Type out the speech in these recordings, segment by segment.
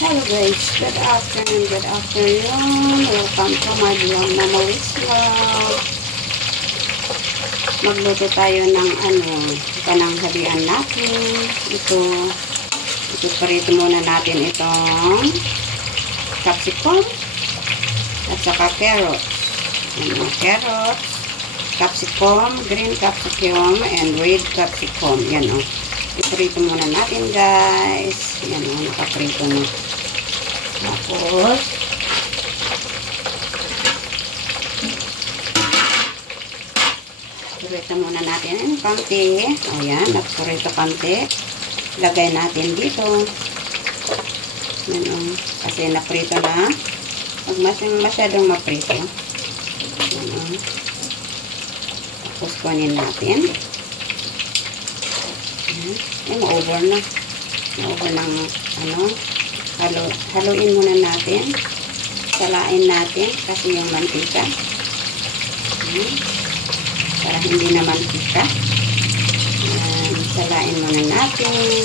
Hello guys, good afternoon, good afternoon. Welcome to my vlog, Mama Wiz Vlog. Magluto tayo ng pananghalian natin. Ito muna natin itong capsicum at saka carrots. Carrots, capsicum, green capsicum, and red capsicum. Yan o. Iprito muna natin guys. Yan o, nakaprito na. Tapos, prito muna natin yung konti. O yan, nagprito konti. Lagay natin dito. Yan o. Kasi naprito na. Huwag masyadong maprito. Yan o. Tapos kunin natin. Ma-over na. Ma-over ng haluin muna natin. Salain natin kasi yung mantika. Para hindi na mantika. Salain muna natin.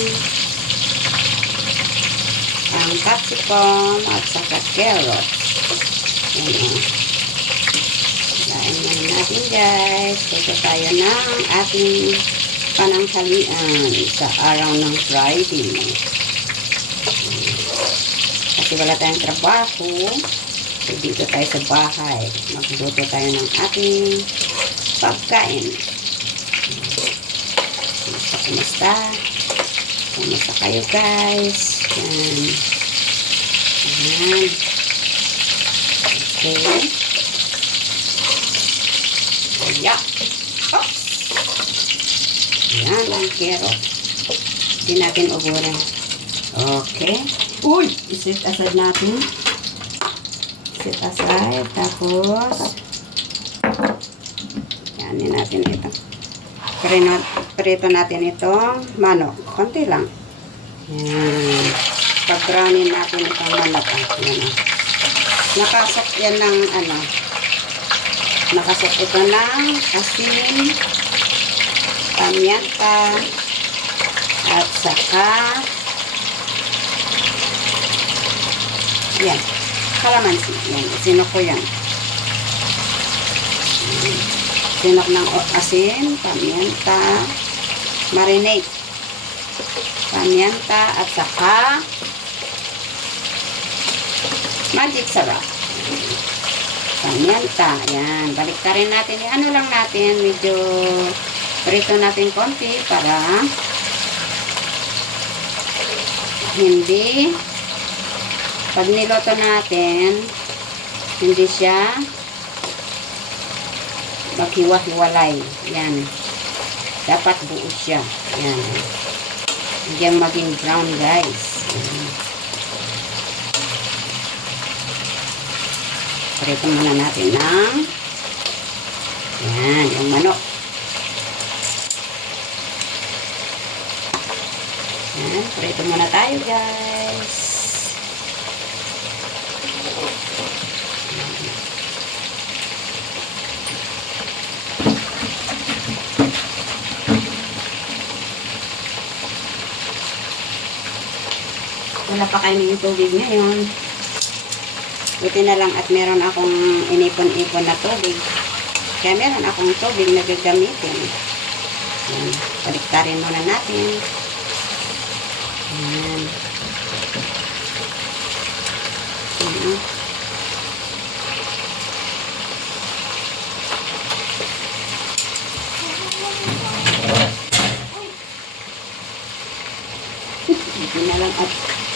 Ang capsicum at saka carrots. Salain muna natin guys. Ito tayo ng ating pananghalian sa araw ng Friday. Kasi wala tayong trabaho. So, dito tayo sa bahay. Magluto tayo ng ating pagkain. Kumusta? Kumusta kayo guys? Yan. Yan. Okay. Ayan. Oops. Yan ang carrot. Hindi natin uburin. Okay. Uy! I-set aside natin. Set aside. Tapos, yan natin ito. Prito natin itong manok. Konti lang. Yan. Pag-brownin natin itong manok. Yan. Nakasok yan ng nakasok ito ng asin, pamyanta, at saka yan, kalamansi. Yan, sinok ko yan. Sinok ng asin, pamyanta, marinate, pamyanta, at saka magic sarap. Pamyanta, yan. Balik ka rin natin. Ano lang natin, medyo prito natin konti para hindi, pag niloto natin, hindi siya maghiwa-hiwalay. Yan. Dapat buo siya. Yan. Hindi yung maging brown guys. Yan. Prito muna natin ng yan, yung manok. Yan, prito muna tayo guys. Wala pa kayo ng tubig ngayon. Buti na lang at meron akong inipon-ipon na tubig. Kaya meron akong tubig na gagamitin. Yan. Baliktarin muna natin. Yan. Yan. Buti na lang at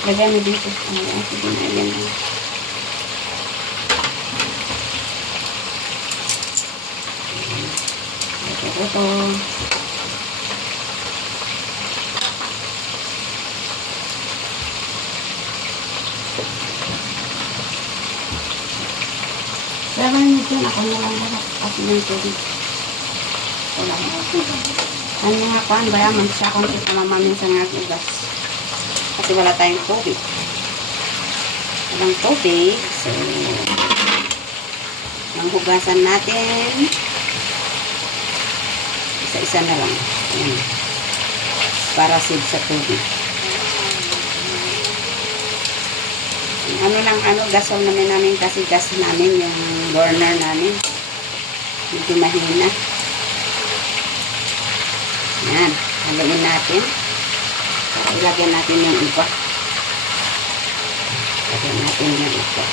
lagay mo dito. Sige na yan. Ito. Sabi niyo dyan, ako na lang lahat. Kasi yung tubig. Wala mo. Ano nga ko, ang bayaman siya kung ito mamamin sa nga ugas. Kasi wala tayong tubig. Walang tubig. So, ang hugasan natin. Isa-isa na lang. Ayan. Para save sa tubig. Ano lang, gasol namin kasi gas namin, yung burner namin. Medyo mahina. Yan. Haluin natin. Ilagyan natin yung iba. Ilagyan natin yung iba.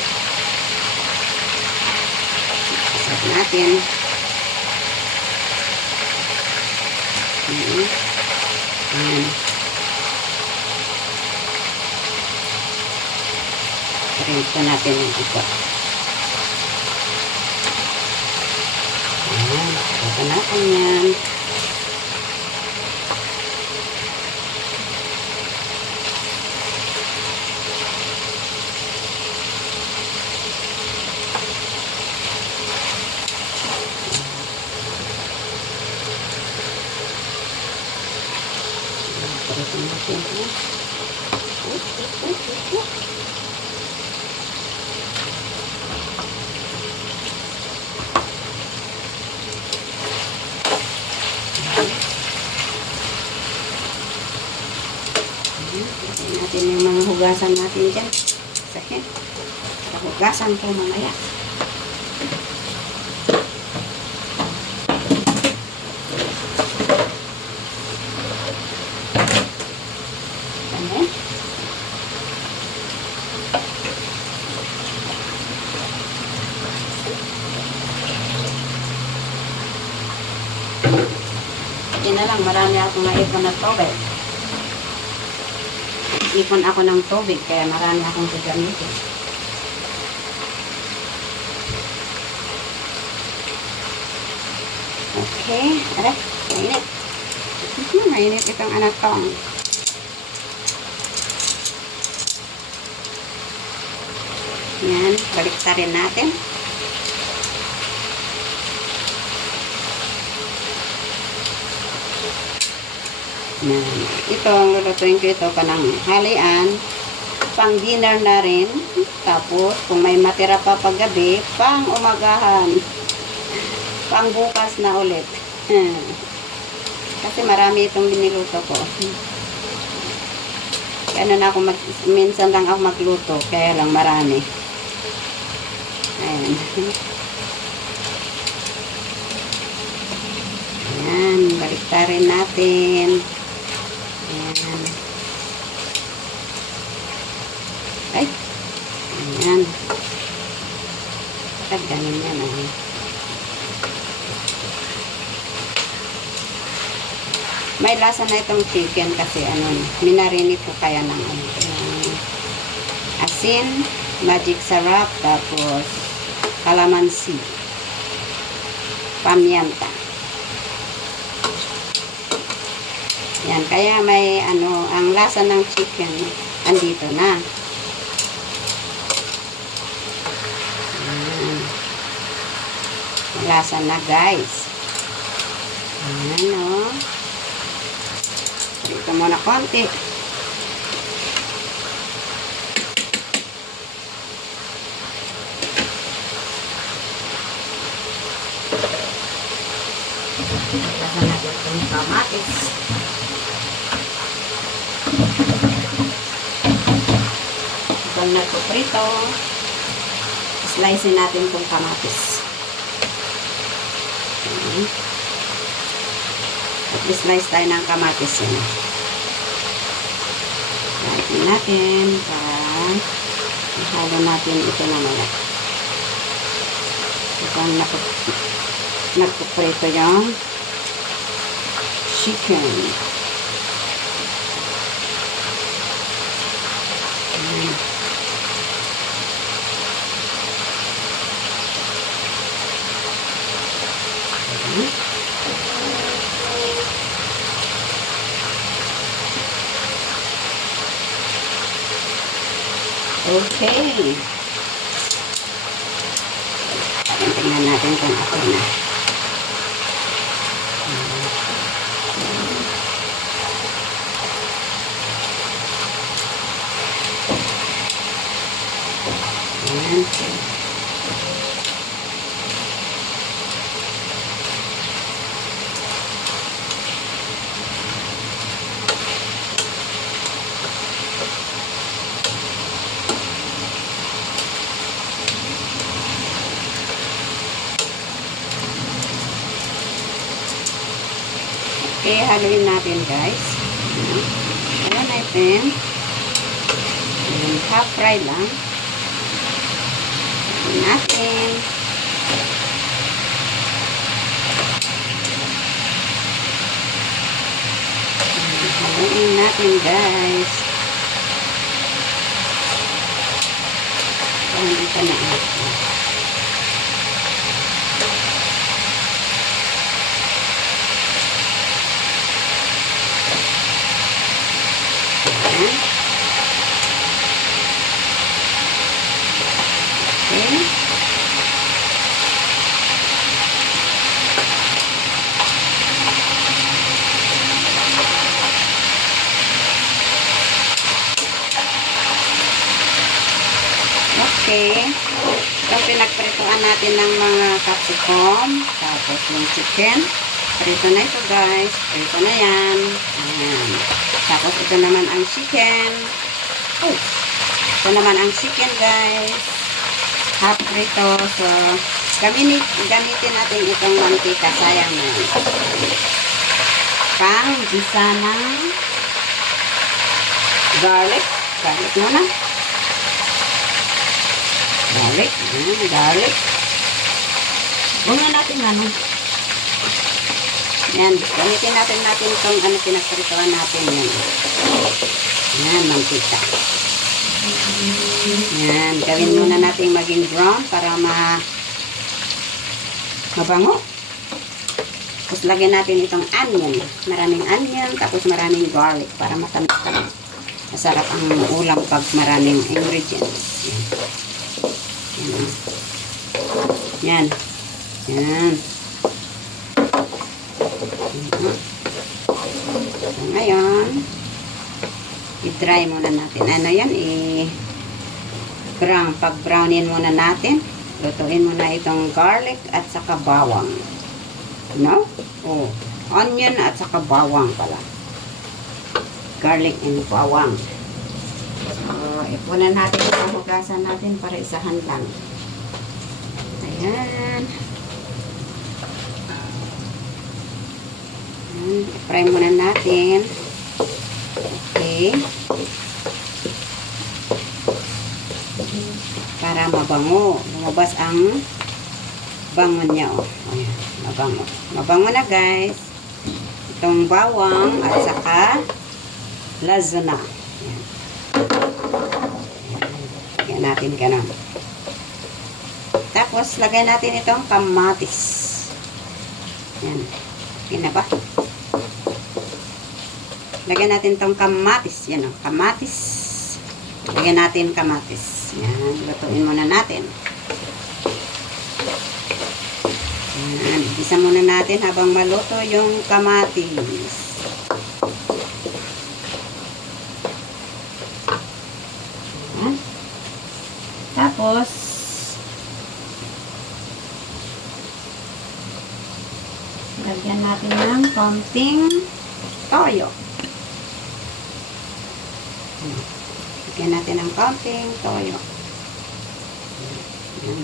Isap natin. Yan. Rinto natin yung iba. Yan. Ito natin yan. Natin yung mga hugasan natin dyan. Sakit. Hugasan ko mamaya. Yan na lang, marami akong naipon na tubig. Ipon ako ng tubig, kaya marami akong gagamitin. Okay, aray, mainit. Mainit itong anak tong. Yan, baliktarin natin. Yan. Ito, ang lulutuin ko ito panang halian, pang dinner na rin. Tapos, kung may matira pa paggabi, pang umagahan. Pang bukas na ulit. Kasi marami itong biniluto ko. Kaya na ako minsan lang ako magluto, kaya lang marami. Ayan. Ayan, baliktarin natin. Ayan. Ay. Ayan. Ganyan yan. Ayan. May lasa na itong chicken kasi minarinate ko kaya ng asin, magic sarap, tapos calamansi, pamienta. Yan, kaya may ang lasa ng chicken andito na. Yan. Lasa na, guys. Ayan, o. Ito muna konti. Lasa natin itong kamatis. Itong nagpuprito. Slice natin itong kamatis. Okay. Slice tayo ng kamatis yun. Slice natin para ihalo natin ito na mula. Ito ang nagpuprito yung chicken. Okay. Tingnan natin kung okay na. Ayan. Okay, haluin natin guys. Ayan natin. Half fry lang. Haluin natin. Haluin natin guys. Hindi pa na natin. Okay. Okay. Itong pinagprituan natin ng mga capsicum. Tapos yung chicken. Prito na ito guys. Prito na yan. Ayan. Tapos ito naman ang chicken. Oh. Ito naman ang chicken guys. Half prito. So, gamitin natin itong mantika. Sayang na yan. Pang gisa ng garlic. Garlic muna. Garlic. Garlic. Huwag na natin ano. Yan. Gamitin natin itong ano pinagprituan natin yan. Yan, mantika. Yan. Gawin muna natin maging brown para mabango. Tapos lagyan natin itong onion. Maraming onion, tapos maraming garlic para matamis-tamis. Masarap ang ulam pag maraming ingredients. Yan. Yan. So, ngayon, i-dry muna natin. Ano yan? Brown. Pag-brownin muna natin. Lutuin muna itong garlic at saka bawang. No? Oh. Onion at saka bawang pala. Garlic and bawang. So, ipunan natin ang hugasan natin para isahan lang. Ayan. I-fry muna natin. Okay. Para mabango. Lumabas ang bango niya. Oh. Ayan. Mabango. Mabango na guys. Itong bawang at saka lazuna. Ayan. Lagyan natin ganun. Tapos, lagay natin itong kamatis. Ayan. Yan na ba? Lagyan natin itong kamatis. Yan o, kamatis. Lagyan natin kamatis. Yan, lutuin muna natin. Yan, isa muna natin habang maluto yung kamatis. Yan. Tapos, lagyan natin ng konting toyo. Lagyan natin ng konting toyo. Yan.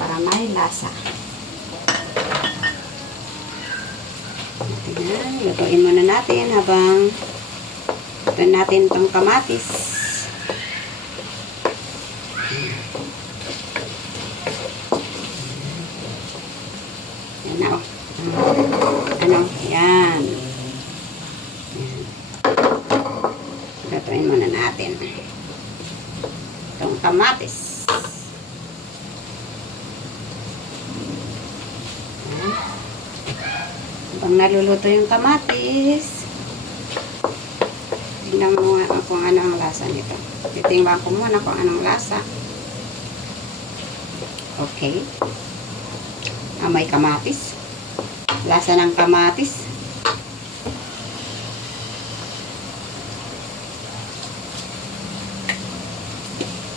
Para may lasa. Yan. Lutuin muna natin habang lutuin natin itong kamatis. Yan na o. Ano? Yan. Lutuin muna natin itong kamatis. Habang naluluto yung kamatis, tingnan mo kung ano ang lasa nito. Titingnan ko muna kung anong lasa. Okay. May kamatis. Lasa ng kamatis.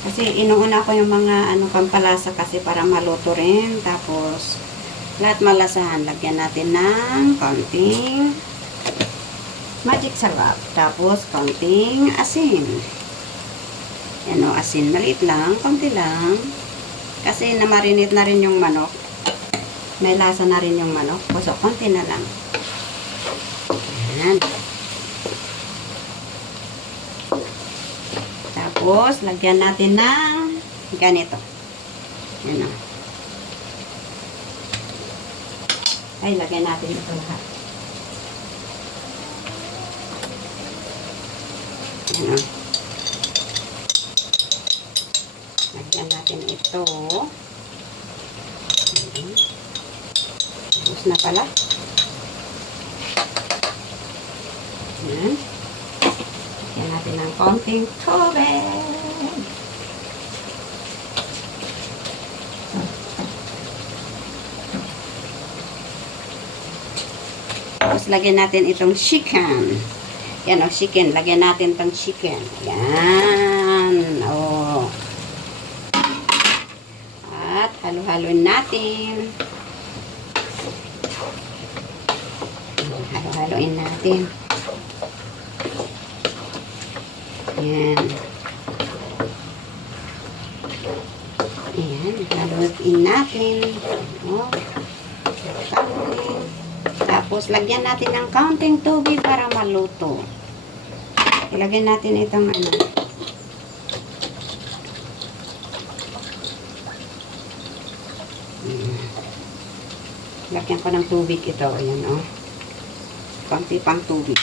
Kasi inuuna ko yung mga pampalasa kasi para maluto rin. Tapos lahat malasahan. Lagyan natin ng konting magic sarap. Tapos konting asin. Yan o, asin. Maliit lang. Konti lang. Kasi namarinate na rin yung manok. May lasa na rin yung manok. So, konti na lang. Yan. Tapos, lagyan natin ng ganito. Yan o. Ay, lagyan natin ito lahat. Yan o. Lagyan natin ito. Tapos na pala. Yan. Lagyan natin ng konting tubig. Tapos lagyan natin itong chicken. Yan o, chicken. Lagyan natin itong chicken. Yan. O. At halo-haloin natin. Halo-haloin natin. Yan. Ayan. Haloin natin. O. Tapos, lagyan natin ng kaunting tubig para maluto. Ilagay natin itong ano. Lagyan ko ng tubig ito. Ayan, o. Kaunti pang tubig.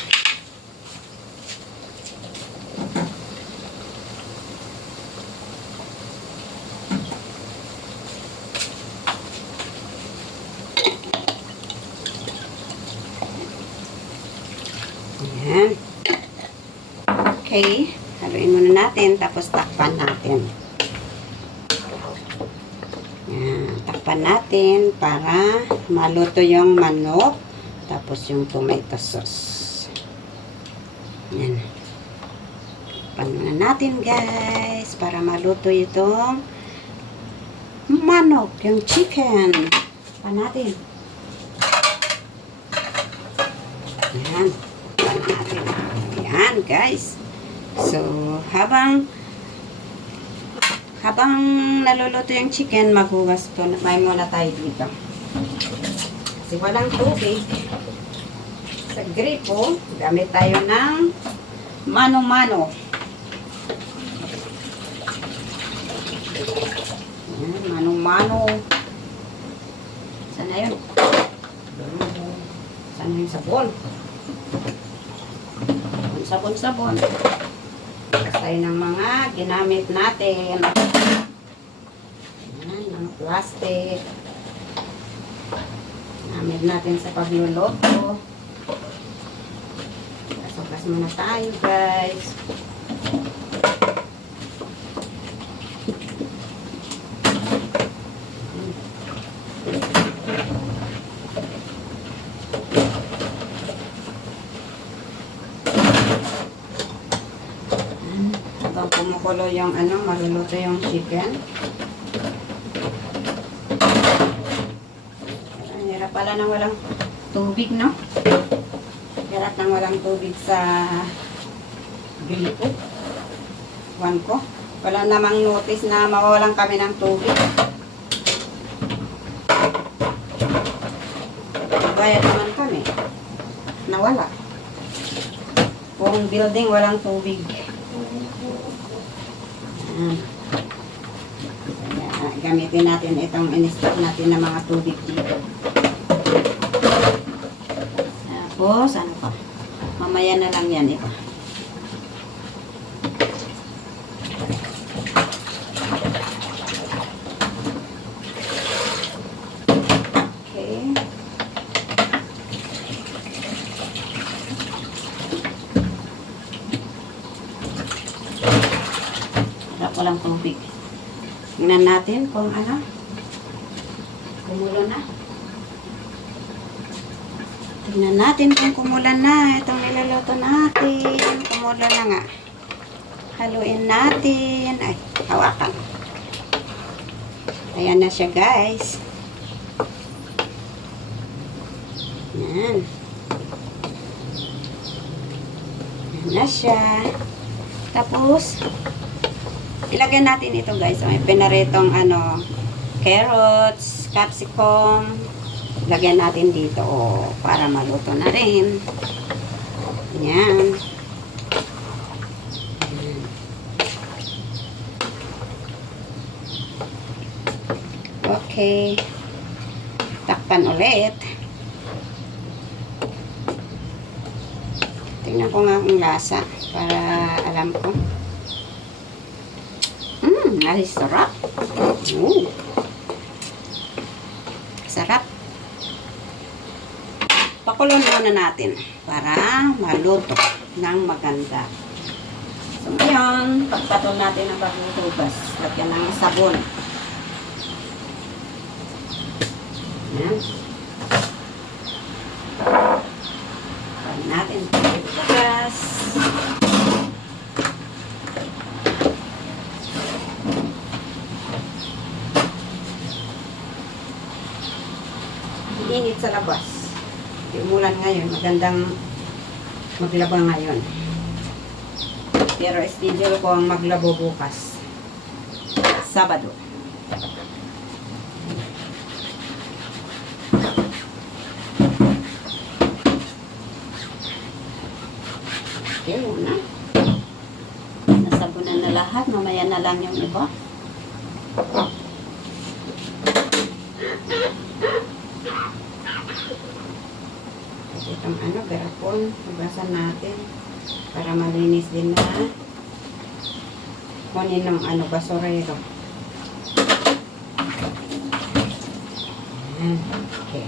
Ayan. Okay. Haluin muna natin. Tapos takpan natin. Ayan. Takpan natin para maluto yung manok. Tapos yung tomato sauce. Ayan. Takpan muna natin guys. Para maluto itong manok. Yung chicken. Takpan natin. Ayan. Ayan guys. So, habang naluluto yung chicken, maghugas to. May muna tayo dito. Kasi walang tubig. Sa gripo, gamit tayo ng mano-mano. Ayan, mano-mano. Saan na yun? Saan na yung sabon? Sabon-sabon. Tayo ng mga ginamit natin. Ayan, mga plastic. Ginamit natin sa pagluluto. Kasokas muna tayo guys. Habang kumukulo yung ano, maluluto yung chicken. Ang hirap pala nang walang tubig, no? Hirap nang walang tubig sa gripo. Wan ko. Wala namang notice na mawawalan kami ng tubig. Bayad naman kami. Nawala. Buong building walang tubig. Gamitin natin itong in-stock natin ng mga tubig dito. Tapos, ano pa? Mamaya na lang yan ito. Okay. Walang tubig. Tingnan natin kung ano. Kumulo na. Tingnan natin kung kumulan na. Itong niluluto natin. Kumulo na nga. Haluin natin. Ay, hawakan. Ayan na siya guys. Ayan. Ayan na siya. Tapos, ilagay natin ito guys. May pinaritong ano, carrots, capsicum. Lagyan natin dito para maluto na rin. Yan. Okay. Takpan ulit. Tingnan ko nga ang lasa para alam ko. Ay, sarap. Sarap. Pakulon muna natin para maluto ng maganda. So, ngayon, pagpatol natin ang paghuhugas. Lagyan ng sabon. Yan. Pagpatol natin paghuhugas. Init sa labas. Umulan ngayon, magandang maglaba ngayon. Pero schedule ko ang maglabo bukas. Sabado. Okay, muna. Nasabunan na lahat. Mamaya na lang yung iba. Itong garapon, hugasan natin para malinis din na kunin ng basurero. Okay.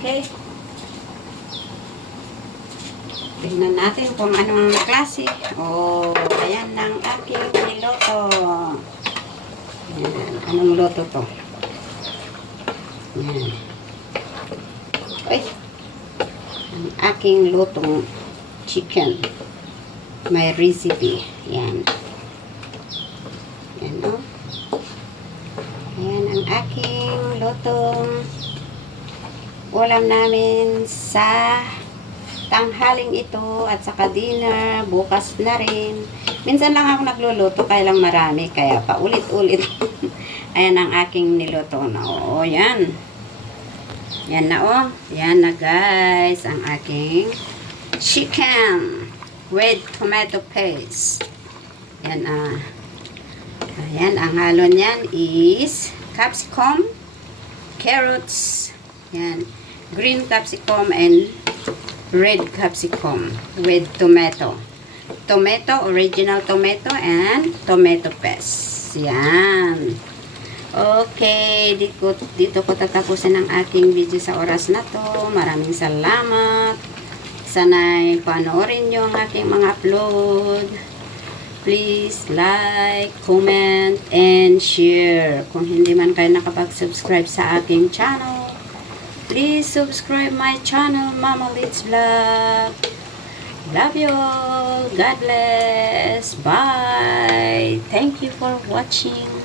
Okay. Tingnan natin kung anong klase. Ayan ang aking niloto. Ayan. Anong loto to? Ayan. Ay. Ang aking lotong chicken. May recipe. Ayan. Ayan o. Ayan ang aking lotong ulam namin sa tanghaling ito at saka dinner, bukas na rin. Minsan lang ako nagluluto, kaya lang marami, kaya pa ulit-ulit. Ayan ang aking niluto na. Yan. Yan na Yan na guys, ang aking chicken with tomato paste. Yan ayan, ang halo niyan is capsicum, carrots, yan, green capsicum and red capsicum with tomato. Tomato, original tomato and tomato paste. Yan. Okay, dito ko tatapusin ang aking video sa oras na to. Maraming salamat. Sana'y panoorin nyo ang aking mga upload. Please like, comment, and share. Kung hindi man kayo nakapag-subscribe sa aking channel, please subscribe my channel, Mama Liz Vlog. Love you all. God bless. Bye. Thank you for watching.